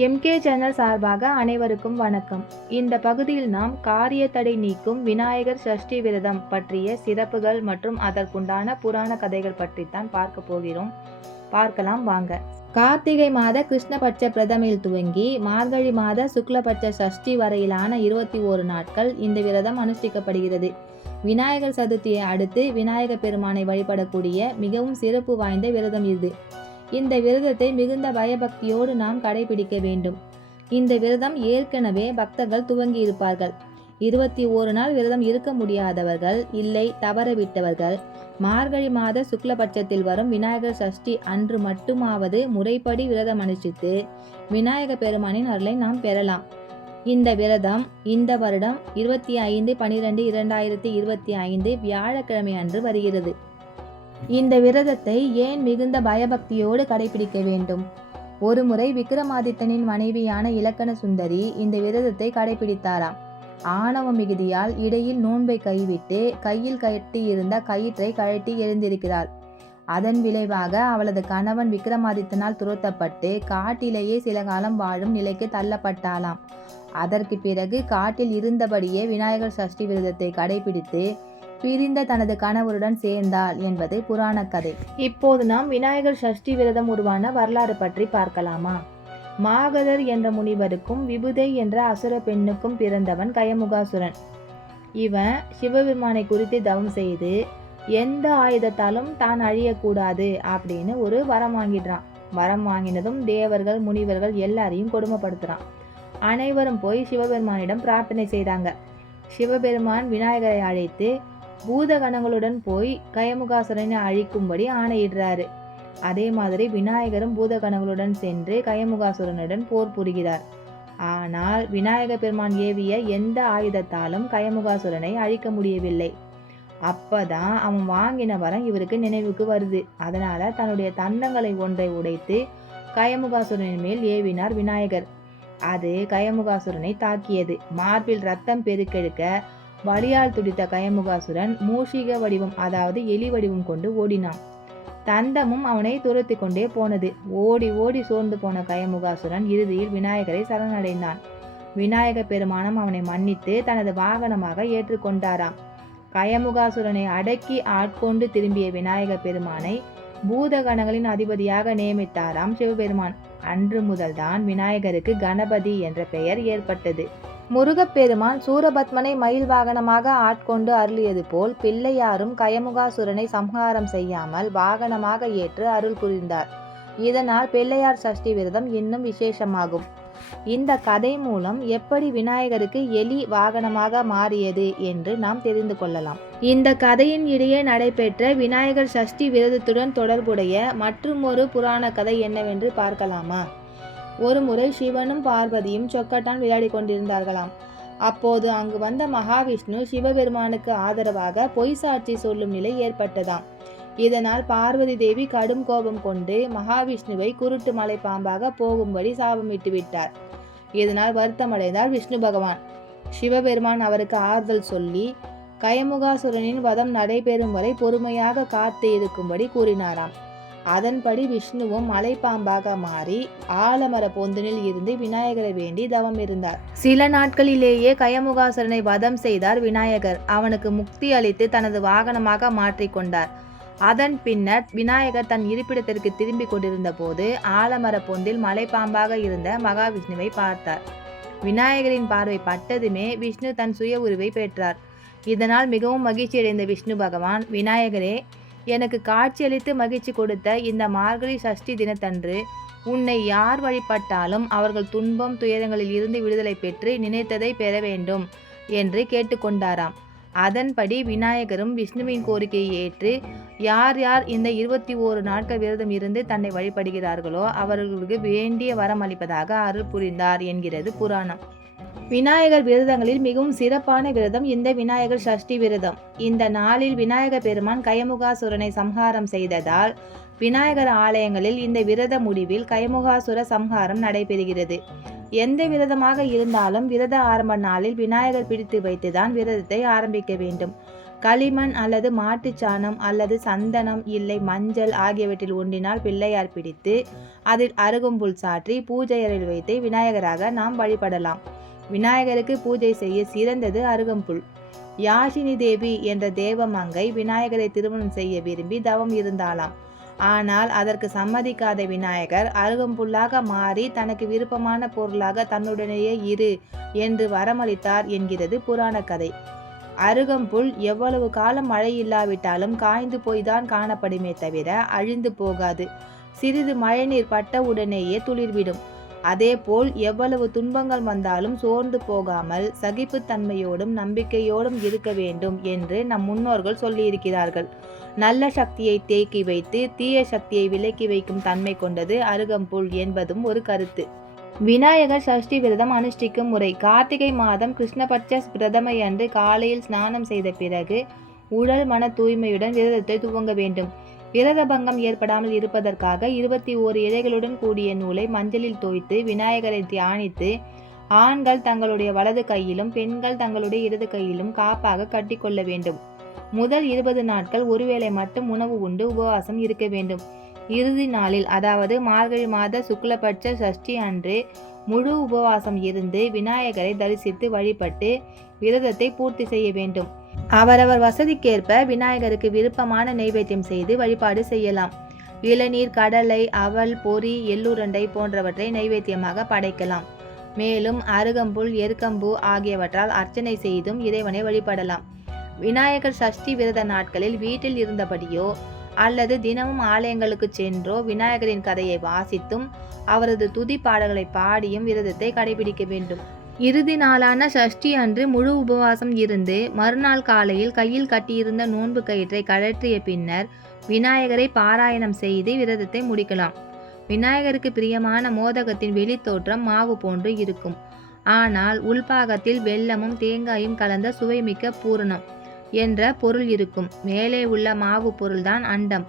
MK channel சார்பாக அனைவருக்கும் வணக்கம். இந்த பகுதியில் நாம் காரிய தடை நீக்கும் விநாயகர் சஷ்டி விரதம் பற்றிய சிறப்புகள் மற்றும் அதற்குண்டான புராண கதைகள் பற்றித்தான் பார்க்க போகிறோம். பார்க்கலாம் வாங்க. கார்த்திகை மாத கிருஷ்ணபட்ச பிரதமையில் துவங்கி மார்கழி மாத சுக்லபட்ச சஷ்டி வரையிலான 21 நாட்கள் இந்த விரதம் அனுஷ்டிக்கப்படுகிறது. விநாயகர் சதுர்த்தியை அடுத்து விநாயகர் பெருமானை வழிபடக்கூடிய மிகவும் சிறப்பு வாய்ந்த விரதம் இது. இந்த விரதத்தை மிகுந்த பயபக்தியோடு நாம் கடைபிடிக்க வேண்டும். இந்த விரதம் ஏற்கனவே பக்தர்கள் துவங்கி இருப்பார்கள். 21 நாள் விரதம் இருக்க முடியாதவர்கள், இல்லை தவறவிட்டவர்கள், மார்கழி மாத சுக்லபட்சத்தில் வரும் விநாயகர் சஷ்டி அன்று மட்டுமாவது முறைப்படி விரதம் அனுஷ்டித்து விநாயக பெருமானின் அருளை நாம் பெறலாம். இந்த விரதம் இந்த வருடம் 25/12/2025 வியாழக்கிழமை அன்று வருகிறது. இந்த விரதத்தை ஏன் மிகுந்த பயபக்தியோடு கடைபிடிக்க வேண்டும்? ஒருமுறை விக்ரமாதித்தனின் மனைவியான இலக்கண சுந்தரி இந்த விரதத்தை கடைபிடித்தாராம். ஆணவ மிகுதியால் இடையில் நோன்பை கைவிட்டு கையில் கட்டியிருந்த கயிற்றை கழட்டி எழுந்திருக்கிறாள். அதன் விளைவாக அவளது கணவன் விக்ரமாதித்தனால் துரத்தப்பட்டு காட்டிலேயே சில காலம் வாழும் நிலைக்கு தள்ளப்பட்டாளாம். அதற்கு பிறகு காட்டில் இருந்தபடியே விநாயகர் சஷ்டி விரதத்தை கடைபிடித்து பிரிந்த தனது கணவருடன் சேர்ந்தாள் என்பது புராண கதை. இப்போது நாம் விநாயகர் சஷ்டி விரதம் உருவான வரலாறு பற்றி பார்க்கலாமா? மாகதர் என்ற முனிவருக்கும் விபுதை என்ற அசுர பெண்ணுக்கும் பிறந்தவன் கயமுகாசுரன். இவன் சிவபெருமானை குறித்து தவம் செய்து எந்த ஆயுதத்தாலும் தான் அழியக்கூடாது அப்படின்னு ஒரு வரம் வாங்கிடுறான். வரம் வாங்கினதும் தேவர்கள் முனிவர்கள் எல்லாரையும் கொடுமைப்படுத்துறான். அனைவரும் போய் சிவபெருமானிடம் பிரார்த்தனை செய்தாங்க. சிவபெருமான் விநாயகரை அழைத்து பூதகணங்களுடன் போய் கயமுகாசுரனை அழிக்கும்படி ஆணையிடுறாரு. அதே மாதிரி விநாயகரும் பூதகணங்களுடன் சென்று கயமுகாசுரனுடன் போர் புரிகிறார். ஆனால் விநாயக பெருமான் ஏவிய எந்த ஆயுதத்தாலும் கயமுகாசுரனை அழிக்க முடியவில்லை. அப்பதான் அவன் வாங்கின வரம் இவருக்கு நினைவுக்கு வருது. அதனால தன்னுடைய தந்தங்களை ஒன்றை உடைத்து கயமுகாசுரனின் மேல் ஏவினார் விநாயகர். அது கயமுகாசுரனை தாக்கியது. மார்பில் ரத்தம் பெருக்கெடுக்க வலியால் துடித்த கயமுகாசுரன் மூஷிக வடிவம், அதாவது எலி வடிவம் கொண்டு ஓடினான். தந்தமும் அவனை துரத்தி கொண்டே போனது. ஓடி ஓடி சோர்ந்து போன கயமுகாசுரன் இறுதியில் விநாயகரை சரணடைந்தான். விநாயக பெருமானம் அவனை மன்னித்து தனது வாகனமாக ஏற்றுக்கொண்டாராம். கயமுகாசுரனை அடக்கி ஆட்கொண்டு திரும்பிய விநாயக பெருமானை பூதகணங்களின் அதிபதியாக நியமித்தாராம் சிவபெருமான். அன்று முதல்தான் விநாயகருக்கு கணபதி என்ற பெயர் ஏற்பட்டது. முருகப்பெருமான் சூரபத்மனை மயில் வாகனமாக ஆட்கொண்டு அருளியது போல் பிள்ளையாரும் கயமுகாசுரனை சம்ஹாரம் செய்யாமல் வாகனமாக ஏற்று அருள் புரிந்தார். இதனால் பிள்ளையார் சஷ்டி விரதம் இன்னும் விசேஷமாகும். இந்த கதை மூலம் எப்படி விநாயகருக்கு எலி வாகனமாக மாறியது என்று நாம் தெரிந்து கொள்ளலாம். இந்த கதையின் இடையே நடைபெற்ற விநாயகர் சஷ்டி விரதத்துடன் தொடர்புடைய மற்றுமொரு புராண கதை என்னவென்று பார்க்கலாமா? ஒரு முறை சிவனும் பார்வதியும் சொக்கட்டான் விளையாடி கொண்டிருந்தார்களாம். அப்போது அங்கு வந்த மகாவிஷ்ணு சிவபெருமானுக்கு ஆதரவாக பொய் சாட்சி சொல்லும் நிலை ஏற்பட்டதாம். இதனால் பார்வதி தேவி கடும் கோபம் கொண்டு மகாவிஷ்ணுவை குருட்டு மலை பாம்பாக போகும்படி சாபமிட்டு விட்டார். இதனால் வருத்தமடைந்தார் விஷ்ணு பகவான். சிவபெருமான் அவருக்கு ஆறுதல் சொல்லி கயமுகாசுரனின் வதம் நடைபெறும் வரை பொறுமையாக காத்து இருக்கும்படி கூறினாராம். அதன்படி விஷ்ணுவும் மலைப்பாம்பாக மாறி ஆலமர பொந்தனில் இருந்து விநாயகரை வேண்டி தவம் இருந்தார். சில நாட்களிலேயே கயமுகாசுரனை வதம் செய்தார் விநாயகர். அவனுக்கு முக்தி அளித்து தனது வாகனமாக மாற்றிக்கொண்டார். அதன் பின்னர் விநாயகர் தன் இருப்பிடத்திற்கு திரும்பி கொண்டிருந்த போது ஆலமர பொந்தில் மலைப்பாம்பாக இருந்த மகாவிஷ்ணுவை பார்த்தார். விநாயகரின் பார்வை பட்டதுமே விஷ்ணு தன் சுய உருவை பெற்றார். இதனால் மிகவும் மகிழ்ச்சியடைந்த விஷ்ணு பகவான், விநாயகரே, எனக்கு காட்சியளித்து மகிழ்ச்சி கொடுத்த இந்த மார்கழி சஷ்டி தினத்தன்று உன்னை யார் வழிபட்டாலும் அவர்கள் துன்பம் துயரங்களில் இருந்து விடுதலை பெற்று நினைத்ததை பெற வேண்டும் என்று கேட்டுக்கொண்டாராம். அதன்படி விநாயகரும் விஷ்ணுவின் கோரிக்கையை ஏற்று யார் யார் இந்த 21 நாட்கள் விரதம் இருந்து தன்னை வழிபடுகிறார்களோ அவர்களுக்கு வேண்டிய வரம் அளிப்பதாக அருள் புரிந்தார் என்கிறது புராணம். விநாயகர் விரதங்களில் மிகவும் சிறப்பான விரதம் இந்த விநாயகர் சஷ்டி விரதம். இந்த நாளில் விநாயக பெருமான் கயமுகாசுரனை சம்ஹாரம் செய்ததால் விநாயகர் ஆலயங்களில் இந்த விரத முடிவில் கயமுகாசுர சம்ஹாரம் நடைபெறுகிறது. எந்த விரதமாக இருந்தாலும் விரத ஆரம்ப நாளில் விநாயகர் பிடித்து வைத்துதான் விரதத்தை ஆரம்பிக்க வேண்டும். களிமண் அல்லது மாட்டுச்சாணம் அல்லது சந்தனம் இல்லை மஞ்சள் ஆகியவற்றில் ஒன்றினால் பிள்ளையார் பிடித்து அதில் அருகம்புல் சாற்றி பூஜை அறையில் வைத்து விநாயகராக நாம் வழிபடலாம். விநாயகருக்கு பூஜை செய்ய சிறந்தது அருகம்புல். யாஷினி தேவி என்ற தேவமங்கை விநாயகரை திருமணம் செய்ய விரும்பி தவம் இருந்தாளாம். ஆனால் அதற்கு சம்மதிக்காத விநாயகர் அருகம்புல்லாக மாறி தனக்கு விருப்பமான பொருளாக தன்னுடனேயே இரு என்று வரமளித்தார் என்கிறது புராண கதை. அருகம்புல் எவ்வளவு காலம் மழை இல்லாவிட்டாலும் காய்ந்து போய்தான் காணப்படுமே தவிர அழிந்து போகாது. சிறிது மழைநீர் பட்ட உடனேயே துளிர்விடும். அதேபோல் எவ்வளவு துன்பங்கள் வந்தாலும் சோர்ந்து போகாமல் சகிப்புத்தன்மையோடும் நம்பிக்கையோடும் இருக்க வேண்டும் என்று நம் முன்னோர்கள் சொல்லியிருக்கிறார்கள். நல்ல சக்தியை தேக்கி வைத்து தீய சக்தியை விலக்கி வைக்கும் தன்மை கொண்டது அருகம்புல் என்பதும் ஒரு கருத்து. விநாயகர் சஷ்டி விரதம் அனுஷ்டிக்கும் முறை. கார்த்திகை மாதம் கிருஷ்ணபட்ச பிரதமை அன்று காலையில் ஸ்நானம் செய்த பிறகு உடல் மன தூய்மையுடன் விரதத்தை துவங்க வேண்டும். விரத பங்கம் ஏற்படாமல் இருப்பதற்காக 21 இழைகளுடன் கூடிய நூலை மஞ்சளில் தோய்த்து விநாயகரை தியானித்து ஆண்கள் தங்களுடைய வலது கையிலும் பெண்கள் தங்களுடைய இடது கையிலும் காப்பாக கட்டி கொள்ள வேண்டும். முதல் 20 நாட்கள் ஒருவேளை மட்டும் உணவு உண்டு உபவாசம் இருக்க வேண்டும். இறுதி நாளில் அதாவது மார்கழி மாத சுக்லபட்ச சஷ்டி அன்று முழு உபவாசம் இருந்து விநாயகரை தரிசித்து வழிபட்டு விரதத்தை பூர்த்தி செய்ய வேண்டும். அவரவர் வசதிக்கேற்ப விநாயகருக்கு விருப்பமான நைவேத்தியம் செய்து வழிபாடு செய்யலாம். இளநீர், கடலை, அவல், பொரி, எள்ளுருண்டை போன்றவற்றை நைவேத்தியமாக படைக்கலாம். மேலும் அருகம்புல், எருக்கம்பூ ஆகியவற்றால் அர்ச்சனை செய்தும் இறைவனை வழிபடலாம். விநாயகர் சஷ்டி விரத நாட்களில் வீட்டில் இருந்தபடியோ அல்லது தினமும் ஆலயங்களுக்கு சென்றோ விநாயகரின் கதையை வாசித்தும் அவரது துதி பாடல்களை பாடியும் விரதத்தை கடைபிடிக்க வேண்டும். இறுதி நாளான சஷ்டி அன்று முழு உபவாசம் இருந்து மறுநாள் காலையில் கையில் கட்டியிருந்த நோன்பு கயிற்றை கழற்றிய பின்னர் விநாயகரை பாராயணம் செய்து விரதத்தை முடிக்கலாம். விநாயகருக்கு பிரியமான மோதகத்தின் வெளித்தோற்றம் மாவு போன்று இருக்கும். ஆனால் உள்பாகத்தில் வெல்லமும் தேங்காயும் கலந்த சுவைமிக்க பூரணம் என்ற பொருள் இருக்கும். மேலே உள்ள மாவு பொருள்தான் அண்டம்.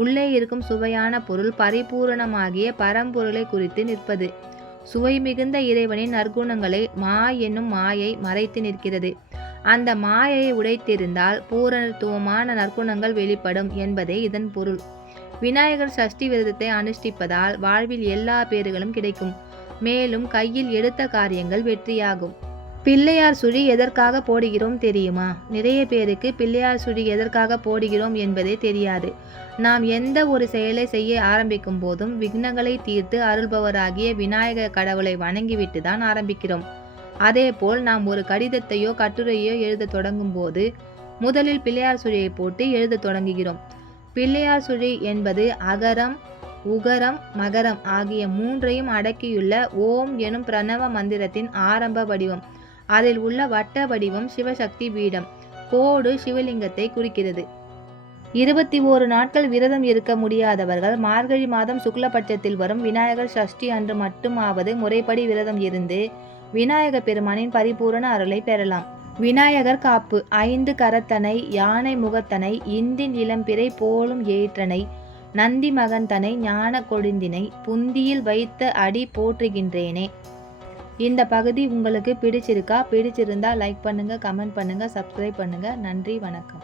உள்ளே இருக்கும் சுவையான பொருள் பரிபூரணமாகிய பரம்பொருளை குறித்து நிற்பது. சுவை மிகுந்த இறைவனின் நற்குணங்களை என்னும் மாயை மறைத்து நிற்கிறது. அந்த மாயையை உடைத்திருந்தால் பூரணத்துவமான நற்குணங்கள் வெளிப்படும் என்பதே இதன் பொருள். விநாயகர் சஷ்டி விரதத்தை அனுஷ்டிப்பதால் வாழ்வில் எல்லா பேறுகளும் கிடைக்கும். மேலும் கையில் எடுத்த காரியங்கள் வெற்றியாகும். பிள்ளையார் சுழி எதற்காக போடுகிறோம் தெரியுமா? நிறைய பேருக்கு பிள்ளையார் சுழி எதற்காக போடுகிறோம் என்பதே தெரியாது. நாம் எந்த ஒரு செயலை செய்ய ஆரம்பிக்கும் போதும் விக்னங்களை தீர்த்து அருள்பவராகிய விநாயக கடவுளை வணங்கிவிட்டு தான் ஆரம்பிக்கிறோம். அதேபோல் நாம் ஒரு கடிதத்தையோ கட்டுரையோ எழுத தொடங்கும் போது முதலில் பிள்ளையார் சுழியை போட்டு எழுத தொடங்குகிறோம். பிள்ளையார் சுழி என்பது அகரம், உகரம், மகரம் ஆகிய மூன்றையும் அடக்கியுள்ள ஓம் எனும் பிரணவ மந்திரத்தின் ஆரம்ப வடிவம். அதில் உள்ள வட்ட வடிவம் சிவசக்தி பீடம், கோடு சிவலிங்கத்தை குறிக்கிறது. 21 நாட்கள் விரதம் இருக்க முடியாதவர்கள் மார்கழி மாதம் சுக்லபட்சத்தில் வரும் விநாயகர் சஷ்டி அன்று மட்டுமாவது முறைப்படி விரதம் இருந்து விநாயக பெருமானின் பரிபூரண அருளை பெறலாம். விநாயகர் காப்பு. 5 கரத்தனை, யானை முகத்தனை, இந்தின் இளம்பிறை போலும் ஏற்றனை, நந்தி மகந்தனை, ஞான கொழுந்தினை, புந்தியில் வைத்த அடி போற்றுகின்றேனே. இந்த பகுதி உங்களுக்கு பிடிச்சிருந்தா லைக் பண்ணுங்க, கமெண்ட் பண்ணுங்க, சப்ஸ்கிரைப் பண்ணுங்க. நன்றி, வணக்கம்.